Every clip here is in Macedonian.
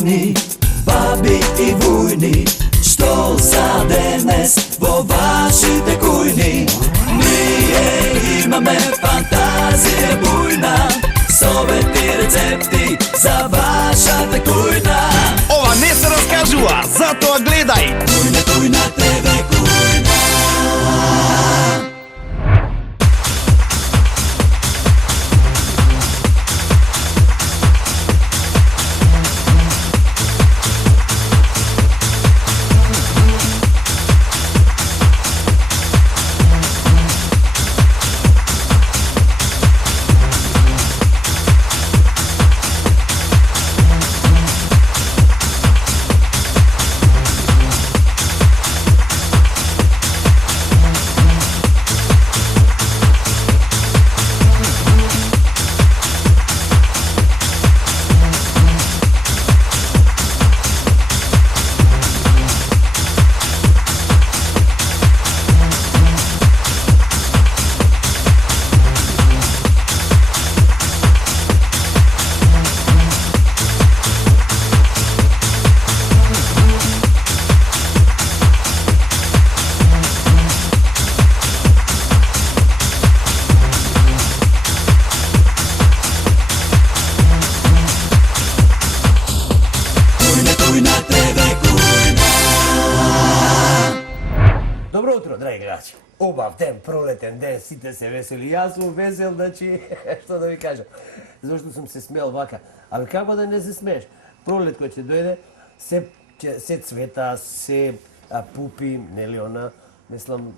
кујни, баби и вујни, што за денес во вашите кујни. Ние имаме фантазија бујна, совети рецепти за вашата кујна. Ова не се раскажува, затоа гледај Кујна ТВ, кујна. Добро утро, драги гледачи. Убав ден, пролетен ден, сите се весели. Јас сум весел, значи, што да ви кажам. Зошто сум се смеел вака? Абе како да не се смееш? Пролет кој ќе дојде, се цвета, се пупи, нели она, мислам,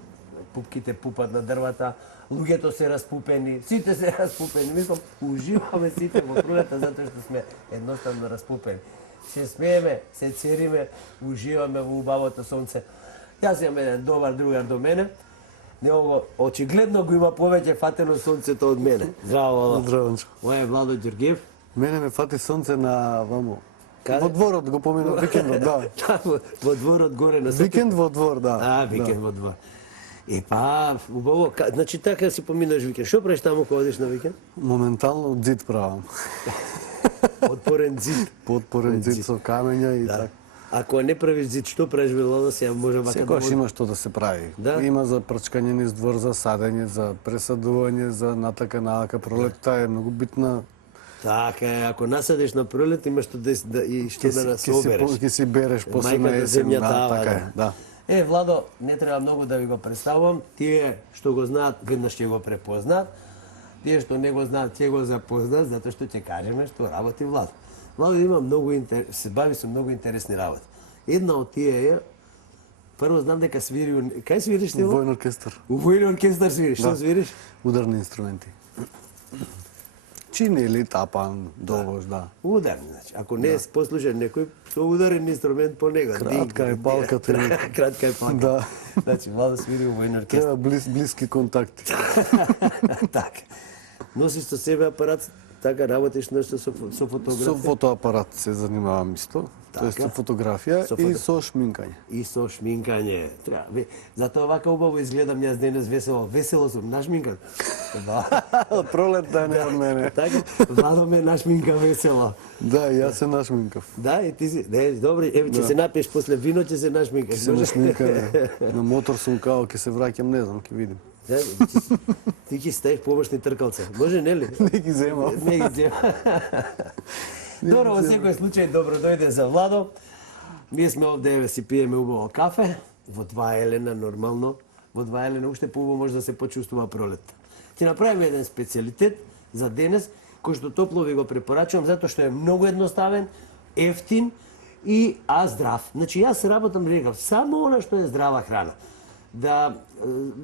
пупките пупат на дрвата, луѓето се распупени, сите се распупени. Мислам, уживаме сите во пролета затоа што сме едноставно распупени. Се смееме, се цериме, уживаме во убавото сонце. Јас имам еден добар другар до мене. Неово очигледно го има повеќе фатено сонцето од мене. Здраво. Здравончо. Мој е Владо Ѓоргиев. Мене ме фати сонце на вамо. Во дворот го поминав викендот, да. Во дворот горе на Викенд во двор, да. Викенд во двор. Па, убаво, значи така си поминаш викенд. Што правиш таму кога одиш на викенд? Моментално зид правам. Подпорен зид. Подпорен зид со камења и така. Ако не правиш зид, што правиш Владо? Сега може вака Секогаш има што да се прави. Да? Има за прчкање низ двор, за садење, за пресадување, за натака наака. Пролетта е многу битна. Така е, ако насадиш на пролет, имаш што да собереш. Ќе си береш после на есен, така е, да. Владо, не треба многу да ви го представувам. Тие што го знаат, веднаш ќе го препознаат. Тие што не го знаат, ќе го запознаат, затоа што ќе кажеме што работи Владо. Владо има се бави со многу интересни работи. Една од тие е, прво знам дека свири, кај свириш ти? Војен оркестар. У војен оркестар свириш, што свириш? Ударни инструменти. Чинели, тапан, довоз, да. Ударни, значи. Ако не послушаш некој, со ударен инструмент по него. Кратка е палката. Кратка е палката. Да. Значи, Владо свири у војен оркестар. Треба блиски контакти. Така. Носиш со себе апарат, така работиш нешто со фотографија? Со фотоапарат се занимавам исто. Тоест со фотографија и со шминкање. И со шминкање. Затоа вака убаво изгледам јас денес весело. Весело сум нашминкан. Од пролетта не од мене. Така, Владо ме нашминка весело. Да, јас се нашминкав. Да, и ти си, добри, ќе се напиеш после вино, ќе се нашминкаш. Ќе се нашминка, на мотор сум као, ќе се враќам, не знам, ќе видим. Ти ќе ставиш помошни тркалца. Може, нели? Не ги земам. Не ги земам. Добро, во секој случај, добро дојде за Владо. Ние сме овде, си пиеме убаво кафе, во 2 елена, нормално. Во 2 елена уште поубаво може да се почувствува пролет. Ќе направиме еден специјалитет за денес, кој што топло ви го препорачувам, затоа што е многу едноставен, ефтин и здрав. Значи, јас работам, рекав, само она што е здрава храна. Да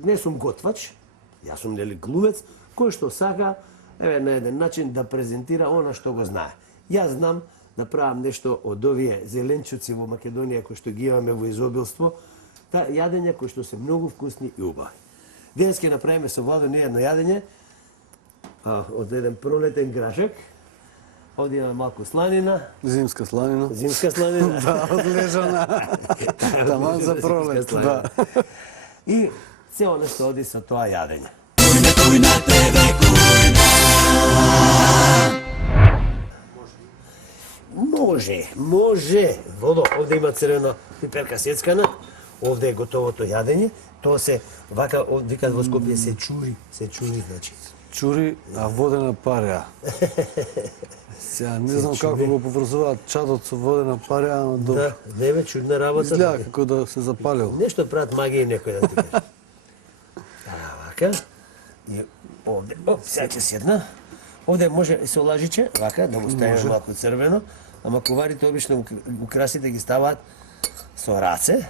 не сум готвач, јас сум нели глумец, кој што сака, на еден начин да презентира она што го знае. Јас знам да правам нешто од овие зеленчуци во Македонија кои што ги имаме во изобилство, јадења кои што се многу вкусни и убави. Денес ќе направиме со Владо не едно јадење од еден пролетен грашек. Овде имаме малку сланина. Зимска сланина. Зимска сланина. Да, одлежана. Таман за пролет, да. И се оно што оди со тоа јадење. Кујна ТВ, кујна. Може. Водо, овде има црвена пиперка сецкана, овде е готовото јадење. Тоа се вака викаат во Скопје се чури, значи. Чури, а водена парја. Сега не знам како го поврзуваат чадот со водена парја, ама добро. Да, не бе, чудна работа. Изгледа како да се запалил. Нешто прават магија некој да ти каже. Вака. И овде, сега ќе седна. Овде може со лажиче, вака, да му ставиме малку црвено, ама коварите обично украсите ги ставаат со раце.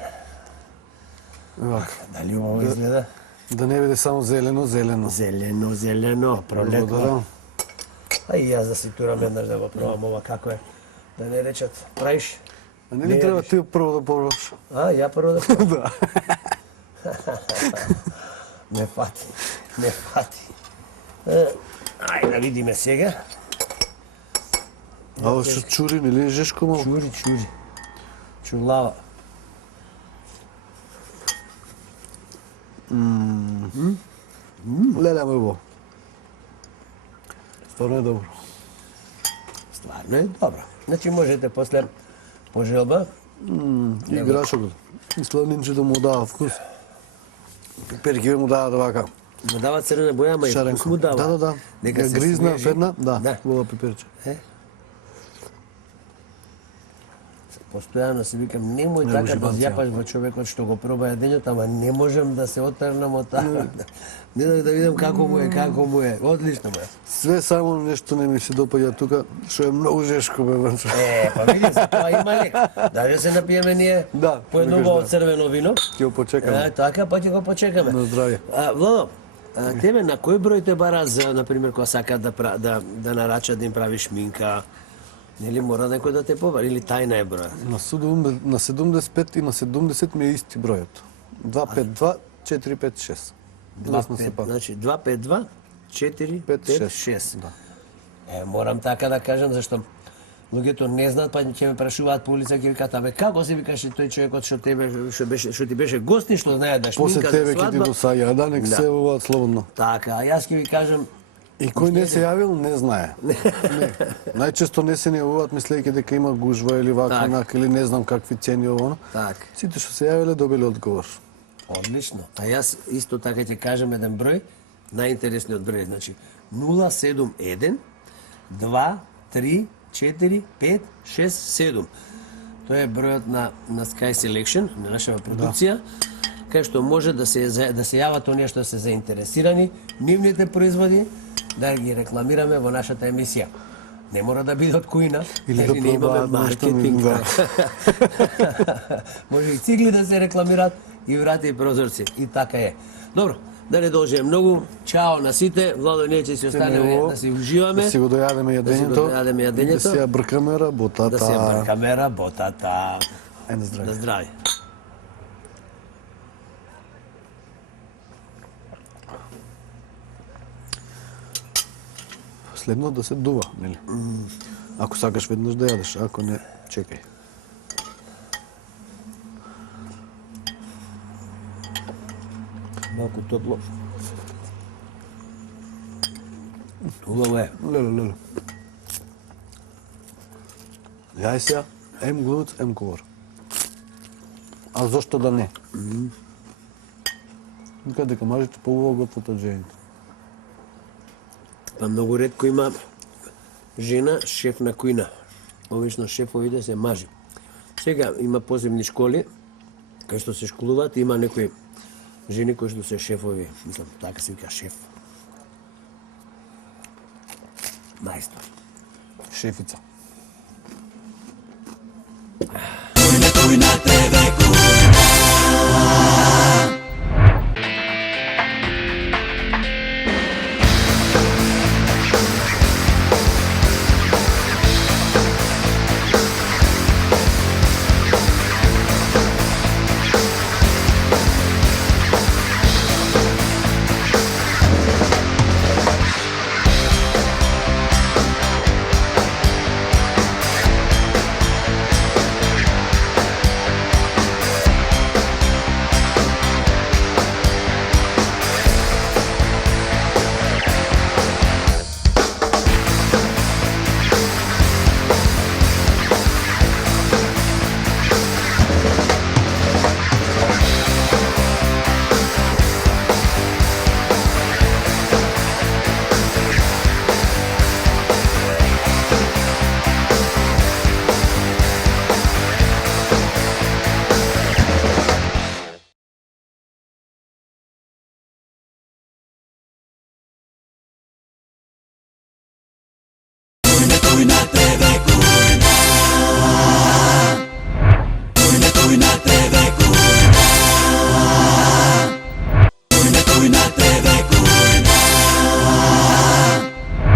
Вака. Дали убаво изгледа? Да не биде само зелено. Зелено, пролетно. Благодарам. А и јас да си турам еднаш да го пробам ова како е. Да не речат, правиш? А не ли треба ти прво да пробаш? А, ја прво да пробам. Да. Не фати. Ајде да видиме сега. А ова што чури, нели е жешко малку? Чури. Чулава. Леле мој. Стварно е добро. Стварно е добро. Значи можете после по желба И грашокот. И сладнинчето му дава вкус. Пиперки му дава вака. му дава црвена боја, ама и вкус Шаренко. му дава. Да. Нека Ја се гризна свежи. федна, да, Да. ова пиперче. Постојано си викам, немој Не така може да банција. зјапаш во човекот што го проба јадењето, ама не можам да се отргнам од таа. Не да видам како му е. Одлично му е. Све само нешто не ми се допаѓа тука, што е многу жешко бе Ванчо. Па види, за тоа има лек. Даде се напиеме ние Да, по едно викаш убаво да. црвено вино. Ќе го почекаме. Така, па ќе го почекаме. На здравје. Владо, тебе на кој број те бара за, например, кога сакаат да нарачат да им прави шминка? Нели мора некој да те побара или тајна е броја? На 75 и на 70 ми е исти бројот. 252 456. Лесно се пак. Значи 252 4 5 6. Да. Морам така да кажам зашто луѓето не знаат, па ќе ме прашуваат по улица, ќе викаат, абе како се викаше тој човекот што ти беше гостин, што знае да После шминка тебе за ќе ти свадба. досаѓа, да, нек Да. се јавуваат слободно. Така, а јас ќе ви кажам, И кој не се јавил, не знае. Не. Најчесто не се јавуваат мислејќи дека има гужва или вака, Так. онака, или не знам какви цени ово. така. Сите што се јавиле добиле одговор. Одлично. А јас исто така ќе кажам еден број, најинтересниот број, значи 071 2 3 4 5 6 7. Тоа е бројот на Sky Selection, на нашава продукција, кај што може да се јават оние што се заинтересирани, нивните производи, да ги рекламираме во нашата емисија. Не мора да биде од кујна, Или да ние имаме пробаат нешто маркетинг. да. Може и цигли да се рекламираат, и врати и прозорци. И така е. Добро, да не должиме многу. Чао на сите. Владо, ние ќе си останеме да си уживаме. Да си го дојадеме Да си го дојадеме јадењето. Да си ја бркаме работата. Да се бркаме работата. На здравје. На здравје. Следно да се дува, нели? Ако сакаш веднаш да јадеш, ако не, чекај. Малку топло. Убаво е. Леле. Јај сега, ем глуд, ем ковар. А зошто да не? Вика дека мажите поубаво готват од жените. Па многу ретко има жена шеф на кујна. Обично шефовите се мажи. Сега има посебни школи кај што се школуваат, има некои жени кои што се шефови, мислам, така се вика шеф. Мајстор. Шефица. Кујна ТВ